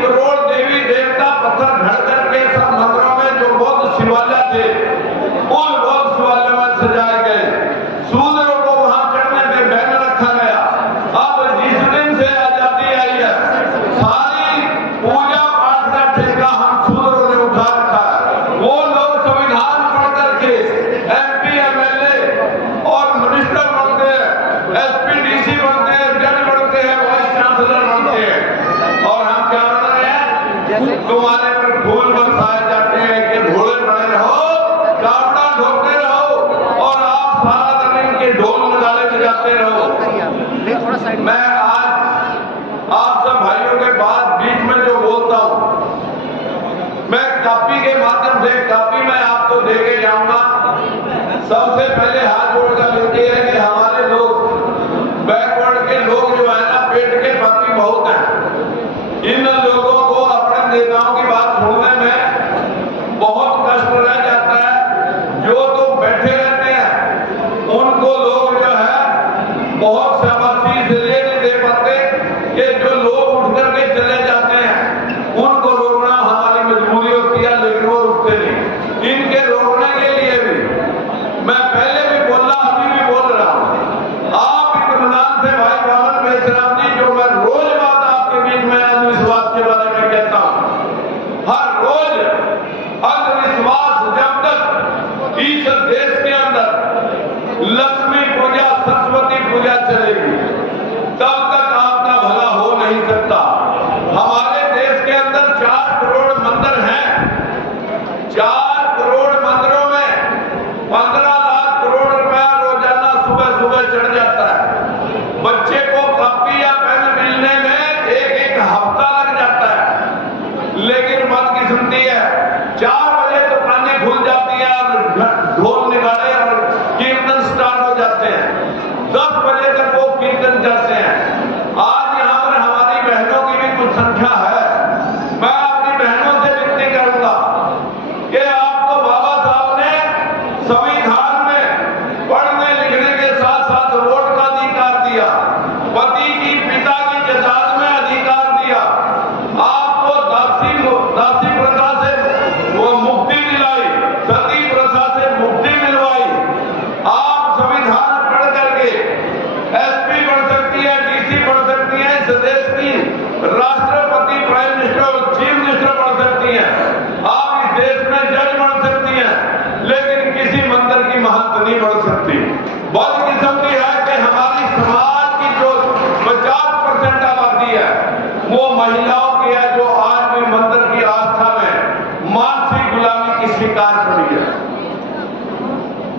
करोड़ देवी देवता पत्थर घड़ करके सब मंदिरों में जो बौद्ध शिवालय थे उन बौद्ध शिवालय में सजाए गए। शूद्रों को वहां चढ़ने में बैन रखा गया। अब जिस दिन से आजादी आई है सारी पूजा पाठ का ठेका हम शूद्रों ने उठा रखा है। वो लोग संविधान पढ़ करके MP MLA और मिनिस्टर बनते हैं, SP DC बनते हैं, जज बनते हैं, वाइस चांसलर बनते हैं और हम क्या बन रहे हैं? तुम्हारे पर फूल बरसाए जाते हैं कि भोले बने रहो, कावड़ा ढोते रहो और आप सारा दिन इनके ढोल नगाड़े बजाते रहो। मैं आज आप सब भाइयों के बाद बीच में जो बोलता हूं, मैं कॉपी के माध्यम से कॉपी में आपको दे के जाऊंगा। सबसे पहले हाथ जोड़कर विनती है कि हमारे लोग बैकवर्ड के लोग जो है ना, पेट के पति बहुत हैं। इन लोगों को अपने नेताओं की बात सुनने में बहुत कष्ट रह जाता है। जो तो बैठे रहते हैं उनको लोग जो है बहुत शाबाशी इसलिए नहीं दे पाते कि जो लोग उठ करके चले जाते हैं उनको रोकना हमारी मजबूरी होती है, लेकिन वो रुकते नहीं। इनके रोकने के लिए भी मैं पहले भी बोला, अभी भी बोल रहा हूं। आप इत्मीनान से भाई बावन मेश्राम जी, जो मैं रोज बात आपके बीच में अंधविश्वास के बारे में कहता हूं, हर रोज अंधविश्वास जब तक इस देश के अंदर लक्ष्मी पूजा सरस्वती पूजा चलेगी तब तक आपका भला हो नहीं सकता। हमारे देश के अंदर 4 करोड़ मंदिर हैं। 4 करोड़ मंदिरों में 15 लाख करोड़ रुपया रोजाना सुबह सुबह चढ़ जाता है। बच्चे को कॉपी या पेन मिलने में एक हफ्ता लग जाता है। लेकिन बदकिस्मती है 4 बजे दुकानें खुल जाती है और ढोल निगाड़े और कीर्तन स्टार्ट हो जाते हैं। 10 बजे तक वो कीर्तन चलते हैं। आज यहाँ पर हमारी बहनों की भी कुछ संख्या है। मैं अपनी बहनों से विनती करूंगा कि आपको बाबा साहब ने संविधान में पढ़ने लिखने के साथ साथ वोट का अधिकार दिया, पति की पिता की जायदाद में अधिकार दिया, आपको दासी प्रथा से वो मुक्ति दिलाई, सती प्रथा से मुक्ति मिलवाई। आप संविधान पढ़ करके SP बन सकती है, DC बन सकती है, इस देश की राष्ट्रपति, प्राइम मिनिस्टर और चीफ मिनिस्टर बन सकती है। आप इस देश में जज बन सकती हैं, लेकिन किसी मंदिर की महंत नहीं बन सकती। बदकिस्मती है कि हमारी समाज की जो 50% आबादी है वो महिलाओं की है, जो आज भी मंदिर की आस्था में मानसिक गुलामी की शिकार पड़ी है।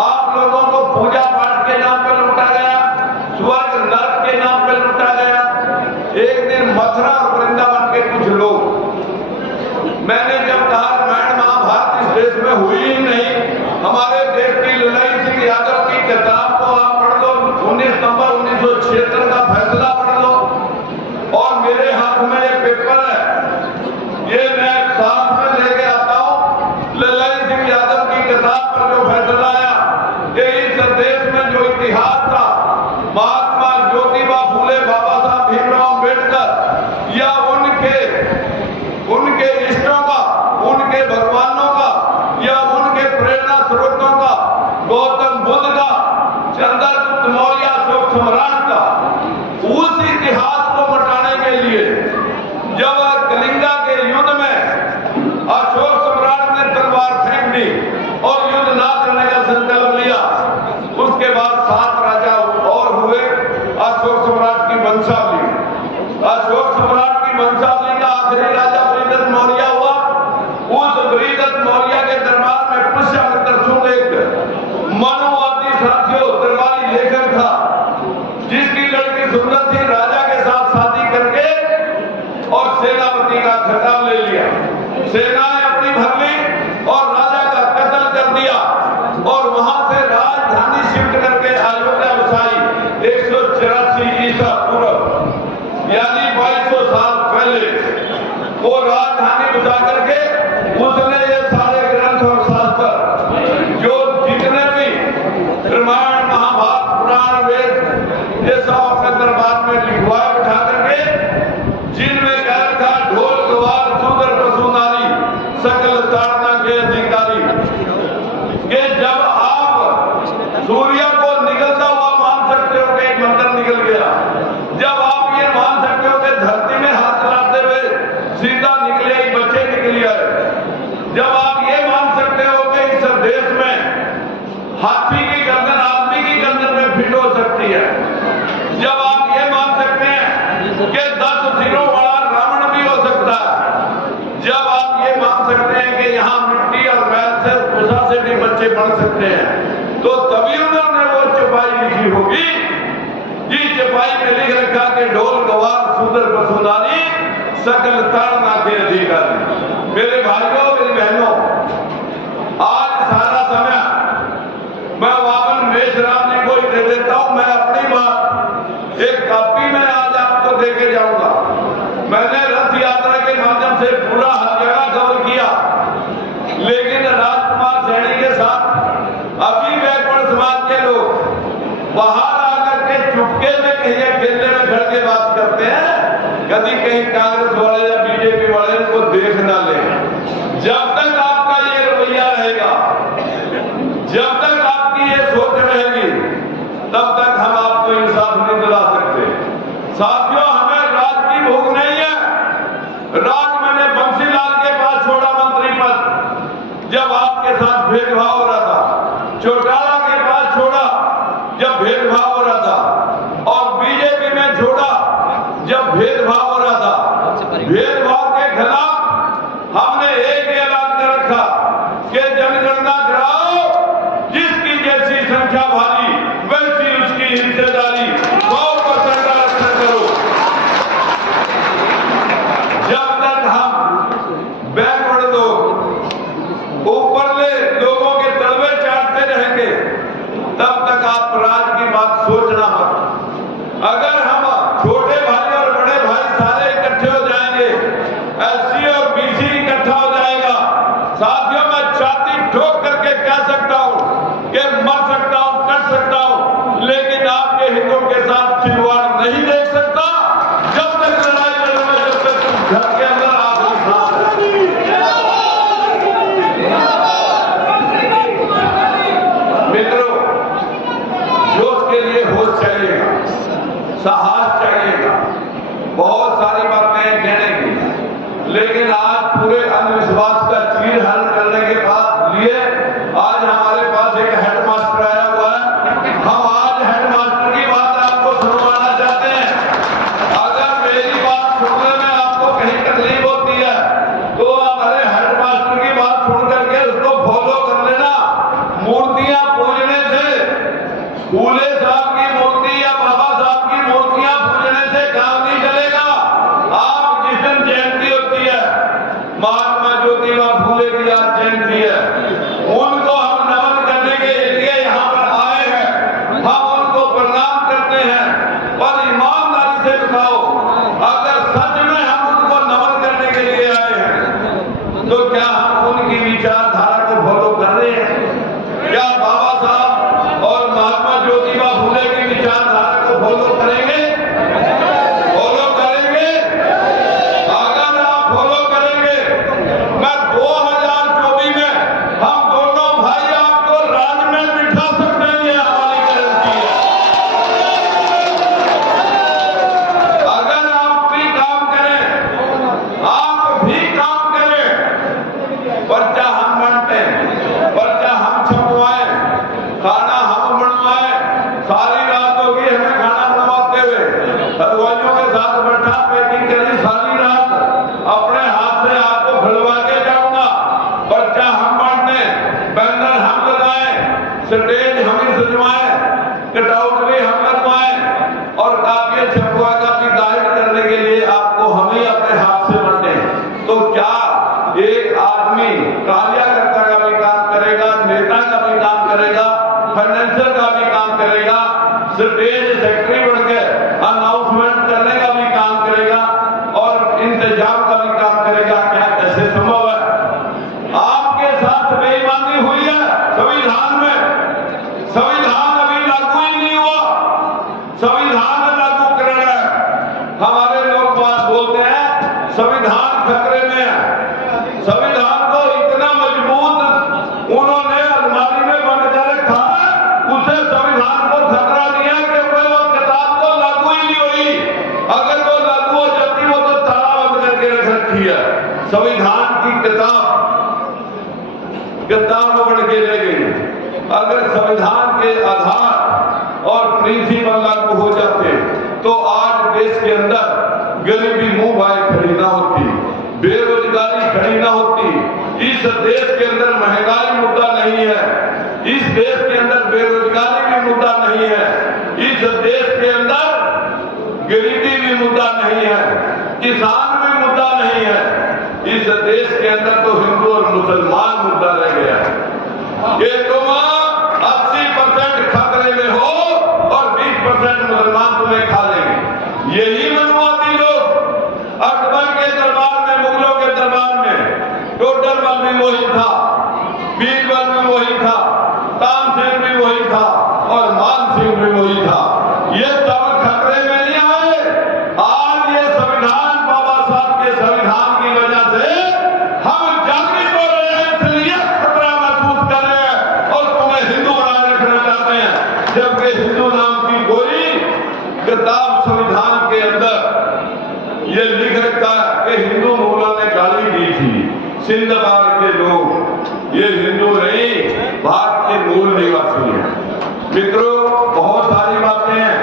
आप लोगों को पूजा पाठ के नाम पर लूटा गया, स्वर्ग नरक के नाम पर लूटा गया। एक दिन मथुरा और वृंदावन के कुछ लोग, मैंने जब कहा रामायण महाभारत इस देश में हुई ही नहीं, हमारे देश की ललाई सिंह यादव की किताब को आप पढ़ लो, 19 नवंबर 1976 का फैसला पढ़ लो। और मेरे हाथ में ये पेपर है, ये मैं साथ में लेके आता हूं। ललाई सिंह यादव की किताब पर जो फैसला आया कि इस देश में जो इतिहास था, महात्मा ज्योतिबा फूले, बाबा साहब भीमराव अम्बेडकर या उनके इष्टों का, उनके भगवानों का या उनके प्रेरणा स्रोतों का, गौतम बुद्ध का, चंद्रगुप्त मौर्य, अशोक सम्राट का, उस इतिहास को मिटाने के लिए जब कलिंगा के युद्ध में अशोक सम्राट ने तलवार फेंक दी और युद्ध ना करने का संकल्प लिया, उसके बाद 7 राजा और हुए। अशोक सम्राट की वंशावली, अशोक सम्राट की वंशावली का आखिरी राजा बृहदत्त मौर्य हुआ। उस बृहदत्त मौर्य के दरबार में पुष्यमित्र शुंग एक मनुवादी साथियों दरबारी लेखक था, जिसकी लड़की सुंदर थी, राजा के साथ शादी करके और सेनापति का खिताब ले लिया। सेनाएं अपनी भर ली और राजा का कत्ल कर दिया और वहां से राजधानी शिफ्ट करके अयोध्या बसाई 184 ईसा पूर्व, यानी 2200 साल पहले। वो राजधानी बसा करके उसने ये सारे ग्रंथ और शास्त्र जो जितने भी रामायण महाभारत पुराण वेद ये सब अपने दरबार में लिखवाए बिठा करके, जिनमें कह रखा ढोल सीता निकले ही बच्चे निकली आए। जब आप ये मान सकते हो कि इस देश में हाथी की गर्दन आदमी की गर्दन में फिट हो सकती है, जब आप ये मान सकते हैं कि 10 सिरों वाला रावण भी हो सकता है, जब आप ये मान सकते हैं कि यहाँ मिट्टी और मैल से भूसा से भी बच्चे बढ़ सकते हैं, तो तभी उन्होंने वो चौपाई लिखी होगी। इस चौपाई में लिख रखा कि ढोल गवार सुंदर वसुंधारी सकल ताड़ना के अधिकारी। मेरे भाइयों मेरी बहनों, आज सारा समय मैं वामन मेषराम जी को ही दे देता हूं। मैं अपनी बात एक कॉपी में आज आपको देके जाऊंगा। मैंने रथ यात्रा के माध्यम से पूरा हर जगह कवर किया, लेकिन राजकुमार सैनी के साथ अभी बैकवर्ड समाज के लोग बाहर आकर के चुपके में कहीं अकेले में खड़ के बात करते हैं, कभी कहीं कांग्रेस वाले या बीजेपी वाले को देख ना ले। जब तक आपका ये रवैया रहेगा, जब तक आपकी ये सोच रहेगी, तब तक हम आपको इंसाफ नहीं दिला सकते। साथियों, हमें राज की भूख नहीं है। राज मैंने बंसीलाल के पास छोड़ा मंत्री पद जब आपके साथ भेदभाव हो रहा था, चौटाला के पास छोड़ा जब भेदभाव हो रहा था, और बीजेपी में छोड़ा जब भेदभाव हो रहा था। भेदभाव के खिलाफ हमने एक ऐलान कर रखा कि जनगणना कराओ, जिसकी जैसी संख्या भारी वैसी उसकी हिस्सेदारी 100% आरक्षण करो। जब तक हम बैकवर्ड लोग ऊपरले लोगों के तलवे चाटते रहेंगे, तब तक आप राज की बात सोचना मत। अगर हम छोटे भाई और बड़े भाई सारे इकट्ठे हो जाएंगे, एससी और बीसी इकट्ठा हो जाएगा, साथियों मैं छाती ठोक करके कह सकता हूं कि मर सकता हूं, कट सकता हूं, लेकिन आपके हितों के साथ खिलवाड़ नहीं देख सकता। जब तक लड़ाई लड़ूंगा, जब तक घर के अंदर आखिरी सांस है। मित्रों, जोश के लिए होश चाहिएगा, साहस चाहिएगा, बहुत सारी बातें कहने की, लेकिन आज पूरे अंधविश्वास का चीर हल करने के बाद लिए आज हमारे पास एक हेडमास्टर आया हुआ है। हम आज हेडमास्टर की बात आपको सुनवाना चाहते हैं। अगर मेरी बात सुनने में आपको कहीं तकलीफ होती है, तो हमारे हेडमास्टर की बात सुन करके उसको फॉलो कर लेना। मूर्तियां पूजने से, फूले साहब की मूर्ति या बाबा साहब की मूर्तियां पूजने से काम नहीं चलेगा। आप जिस दिन जयंती होती है, महात्मा ज्योतिबा फूले की आज जयंती है, उनको हम नमन करने के लिए यहाँ पर आए हैं, हम उनको प्रणाम करते हैं। पर ईमानदारी से बताओ, अगर सच में हम उनको नमन करने के लिए आए हैं, तो क्या हम उनकी विचारधारा को फॉलो कर रहे हैं? क्या बाबा साहब और महात्मा ज्योतिबा फूले की विचारधारा को फॉलो करेंगे? फॉलो करेंगे? अगर आप फॉलो करेंगे, मैं 2024 में हम दोनों भाई आपको राज में बिठा सकते हैं, ये हमारी गारंटी है। अगर आप भी काम करें, आप भी काम करें, पर्चा हम बांटते हैं, पर्चा हम छपवाएं, खाना हम बनवाएं। सारी रात होगी हमें खाना बनवाते हुए, हलवाइयों के साथ बैठा पैकिंग करी सारी रात, अपने हाथ से आपको खिलवा के जाऊंगा। पर्चा हम बांटने, बैनर हम लगाएं, स्टेज हम ही सजवाएं, कटआउट भी हम लगवाएं, और काफी छपवा का भी गाइड करने के लिए आपको हम ही अपने हाथ से बांटे। तो क्या एक आदमी कार्यकर्ता का भी काम करेगा, नेता का भी काम करेगा, फाइनेंशियल का भी काम करेगा, स्टेज सेक्रेटरी बनकर अनाउंसमेंट करने का भी काम करेगा, और इंतजाम का भी काम करेगा? क्या कैसे संभव है? आपके साथ बेईमानी हुई है संविधान में। संविधान अभी लागू ही नहीं हुआ, संविधान लागू करना है। हमारे लोग बात बोलते हैं संविधान खतरे में है। संविधान को इतना मजबूत उन्होंने अलमारी में बंद कर रखा है, उसे संविधान को खतरा दिया कि वो किताब तो लागू ही नहीं हुई। अगर वो लागू हो जाती, वो तो ताला बंद करके रख रखी है। संविधान की किताब बन के ले गई। अगर संविधान के आधार और प्रिंसिपल लागू हो जाते तो आज देश के अंदर गरीबी मुंह भाई खड़ी ना होती, बेरोजगारी खड़ी ना होती, इस देश के अंदर महंगाई मुद्दा नहीं है, इस देश के अंदर बेरोजगारी भी मुद्दा नहीं है, इस देश के अंदर गरीबी भी मुद्दा नहीं है, किसान भी मुद्दा नहीं है, इस देश के अंदर तो हिंदू और मुसलमान मुद्दा रह गया है। ये तुम 80% खतरे में हो और 20% मुसलमान तुम्हें खा लेंगे। यही मनुवादी लोग अकबर के दरबार में, मुगलों के दरबार में टोडरमल भी वही था, बीरबल भी वही था, तानसेन भी वही था और मान सिंह भी वही था। ये सब खतरे में नहीं आए। आज ये संविधान, बाबा साहब के संविधान की वजह से हम जागृत हो रहे हैं, इसलिए खतरा महसूस कर रहे हैं और तुम्हें हिंदू बनाए रखना चाहते हैं, जबकि हिंदू नाम की कोई किताब संविधान के अंदर ये लिख रखा है कि हिंदू मूलों ने गाली दी थी सिंध बार के लोग, ये हिंदू नहीं भारत के मूल निवासी हैं। मित्रों, बहुत सारी बातें हैं,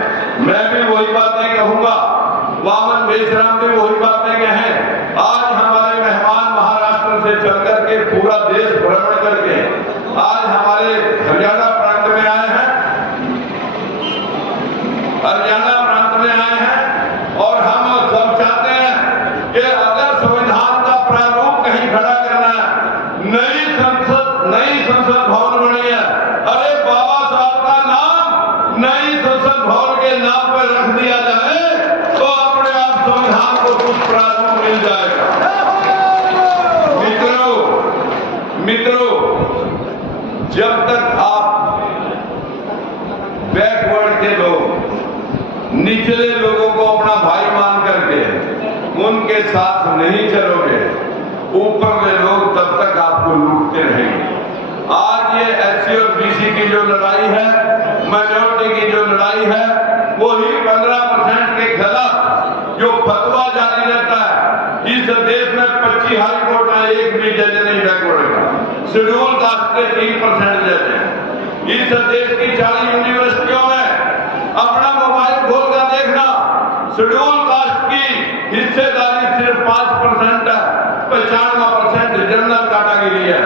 मैं भी वही बातें कहूंगा, वामन बेशराम भी वही बातें कहें। आज हमारे मेहमान महाराष्ट्र से चल करके पूरा देश भ्रमण करके आज हमारे हरियाणा प्रांत में आए हैं, हरियाणा प्रांत में आए हैं और हम सब चाहते हैं कि अगर संविधान का प्रारूप कहीं खड़ा करना है, नई संसद भवन बनी है, अरे बाबा साहब का नाम नई संसद भवन के नाम पर रख दिया जाए तो अपने आप संविधान को कुछ प्रारूप मिल जाएगा। मित्रों, जब तक आप बैकवर्ड के लोग, निचले लोगों को अपना भाई मान करके उनके साथ नहीं चलोगे, ऊपर के लोग तब तक आपको लूटते रहेंगे। आज ये एससी और बीसी की जो लड़ाई है, माइनॉरिटी की जो लड़ाई है, वही 15% के खिलाफ जो फतवा जारी रहता है। इस देश में 25 हाई कोर्ट है, एक भी जज नहीं बैकवर्ड का। शेड्यूल कास्ट के 3% जज हैं। इस देश की 40 यूनिवर्सिटियों में अपना मोबाइल खोल कर देखना, शेड्यूल कास्ट की हिस्सेदारी सिर्फ 5% है, 95% जनरल कैटेगरी है।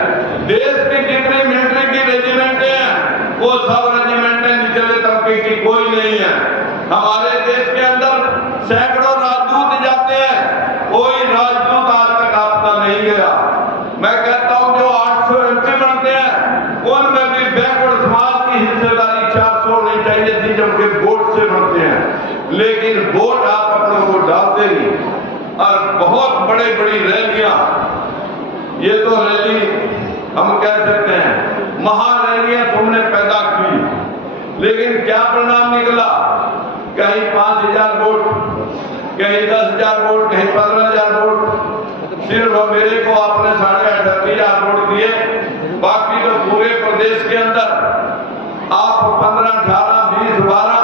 देश की जितनी मिलिट्री की रेजिमेंटें हैं वो सब रेजिमेंटें निचले तबके की कोई नहीं है। हमारे देश के अंदर सैकड़ों राजदूत जाते हैं, कोई राजदूत आज तक आपका नहीं गया। मैं कहता हूं जो 800 MP बनते हैं उनमें भी बैकवर्ड समाज की हिस्सेदारी 400 होनी चाहिए थी, जबकि वोट से बनते हैं, लेकिन वोट आप अपनों को डालते नहीं। और बहुत बड़ी रैलियां, ये तो रैली हम कह सकते हैं महारैलियां तुमने पैदा की, लेकिन क्या परिणाम निकला? कहीं 5000 वोट, कहीं 10,000 वोट, कहीं 15,000 वोट। सिर्फ मेरे को आपने 38,500 वोट दिए, बाकी तो पूरे प्रदेश के अंदर आप 15, 18, 20, 12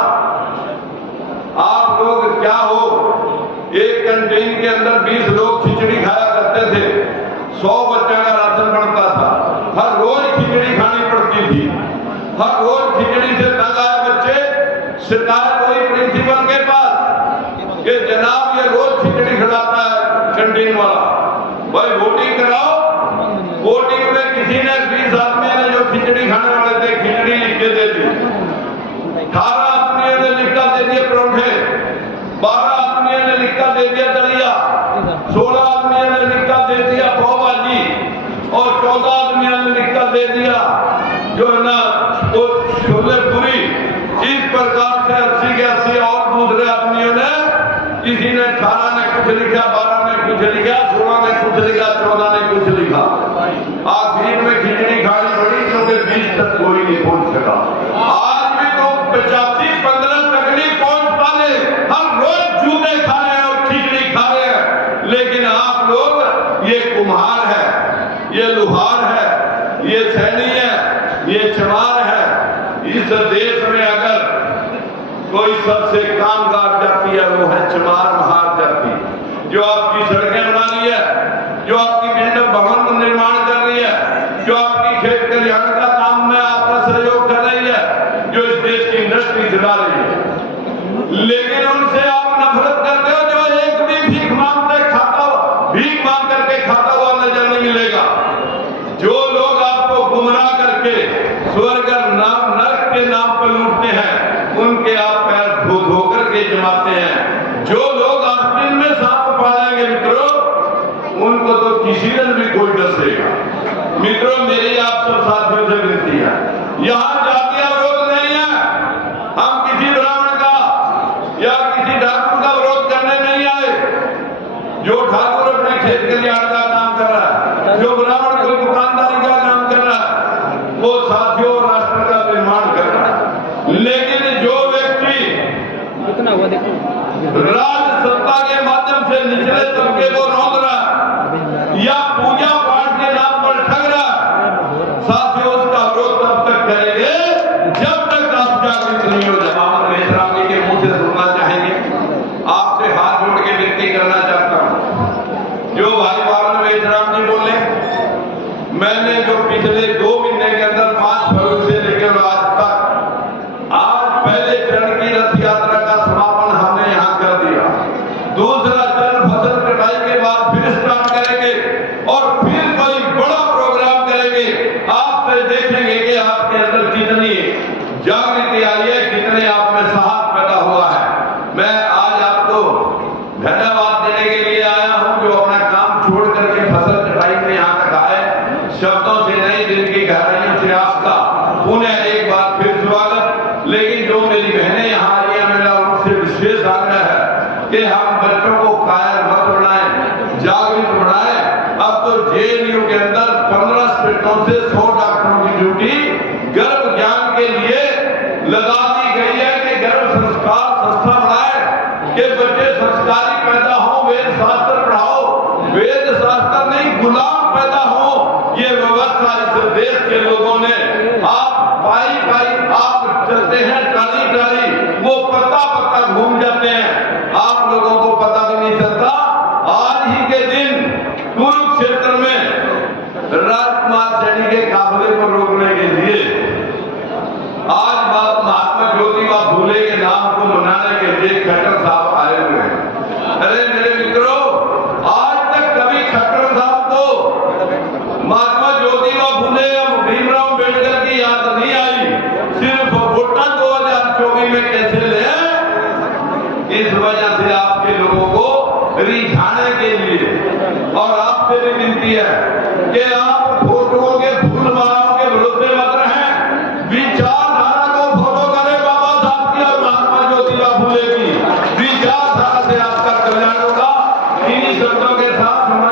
आप लोग क्या हो, एक कैंटीन के अंदर 20 लोग खिचड़ी खाया करते थे, 100 बच्चों का राशन बनता था, हर रोज खिचड़ी खानी पड़ती थी, हर रोज खिचड़ी से तंग आए बच्चे शिकायत हुई प्रिंसिपल के पास कि जनाब ये रोज खिचड़ी खिलाता है कैंटीन वाला, भाई वोटिंग कराओ। वोटिंग में किसी ने 20 आदमी ने जो खिचड़ी खाने वाले थे खिचड़ी लिख के दे दी, 18 आदमियों ने लिख कर दे दिए परोठे, 12 आदमियों ने लिख कर दे दिया दलिया, 16 आदमियों ने लिख कर दे दिया पाव भाजी और 14 आदमियों ने लिख कर दे दिया जो है ना वो छोले पूरी। इस प्रकार से 80 के 80 और दूसरे आदमियों ने, किसी ने 18 ने कुछ लिखा, 12 ने कुछ लिखा, 16 ने कुछ लिखा, 14 ने कुछ लिखा। आखिर में खिचड़ी खानी पड़ी क्योंकि 20 तक कोई नहीं पहुंच सका। आज भी तो 85-15 तक नहीं पहुंच पाए, हम रोज जूते खा रहे हैं और खिचड़ी खा रहे हैं, लेकिन आप लोग, ये कुम्हार है, ये लोहार है, ये सैनी है, ये चमार है। इस देश में अगर कोई सबसे कामगार जाति है वो है चमार महार जाति, जो आपकी सड़कें बना ली है, जो आपकी बिल्डर भवन निर्माण कर रही है, जो आपकी खेत कल्याण का काम में आपका सहयोग कर रही है, जो इस देश की इंडस्ट्री चला रही है, लेकिन उनसे आप नफरत करते हो जो एक भी भीख मांग करके खाता हुआ नजर नहीं मिलेगा। जो लोग आपको गुमराह करके स्वर्ग और नरक के नाम पर लूटते हैं, उनके आप पैर धो धो करके जमाते हैं। जो लोग आस्तीन में सांप पालेंगे मित्रों, उनको तो किसी दिन भी कोई डसेगा। मित्रों, मेरी आप सब साथियों से विनती है, यहाँ जातीय विरोध नहीं है। हम किसी ब्राह्मण का या किसी ठाकुर का विरोध करने नहीं आए। जो ठाकुर अपने खेत कल्याण का काम कर रहा है, जो ब्राह्मण कोई दुकानदारी का काम कर रहा है, वो साथियों राष्ट्र का निर्माण कर रहा है। लेकिन जो व्यक्ति राज सत्ता के माध्यम से निचले तबके को रौंद रहा है या पूजा पाठ के नाम पर ठग रहा है, साथियों उसका विरोध तब तक करेंगे जब तक आप जागृत नहीं हो जाए। हम मेहराम जी के मुंह से सुनना चाहेंगे, आपसे हाथ जोड़ के विनती करना चाहता हूं। जो भाई वारण मेहराम जी बोले, मैंने जो पिछले 2 महीने के अंदर 5 फरवरी से लेकर आज तक, आज पहले चरण की रथ यात्रा का समापन हमने यहाँ कर दिया। दूसरा चरण फसल कटाई के बाद फिर स्टार्ट करेंगे और फिर कोई बड़ा प्रोग्राम करेंगे। आप फिर देखेंगे कि आपके अंदर कितनी जागृति आई है, कितने आप में साहस पैदा हुआ है। मैं आज आपको धन्यवाद देने के लिए आया हूं, जो अपना काम छोड़ करके फसल कटाई में यहाँ तक आए। शब्दों से नहीं, दिल की गहराइयों से आपका पुनः एक बार फिर स्वागत। लेकिन जो मेरी बहनें यहाँ आई है, मेरा उनसे विशेष आग्रह है कि हम बच्चों को कायर मत बनाएं, जागृत बनाएं। अब तो जेएनयू के अंदर 15 स्टेटों से 100 डॉक्टरों की ड्यूटी गर्भ ज्ञान के लिए लगा दी गई है कि गर्भ संस्कार संस्था बनाए कि बच्चे संस्कारी पैदा हो, वेद शास्त्र पढ़ाओ, वेद शास्त्र नहीं गुलाम पैदा हो। ये व्यवस्था इस देश के लोगों ने, आप पाई आप चलते हैं टाली टाली, वो पत्ता पत्ता घूम जाते हैं, आप लोगों को पता भी नहीं चलता। आज ही के दिन कुरुक्षेत्र में राजकुमार सैनी के काफिले को रोकने के लिए आज महात्मा ज्योतिबा फूले के नाम को मनाने के लिए खट्टर साहब आए हुए हैं। अरे मेरे मित्रों, आज तक कभी खट्टर साहब को महात्मा ज्योतिबा फूले या भीमराव अम्बेडकर की याद नहीं आई। सिर्फ वोटा 2024 में कैसे ले, इस वजह से आपके लोगों को रिझाने के लिए। और आपसे भी विनती है कि आप फोटोओं के फूल मालाओं के भरोसे मत रहें, विचारधारा को फॉलो करें। बाबा साहब की और महात्मा ज्योतिबा फूले की विचारधारा से आप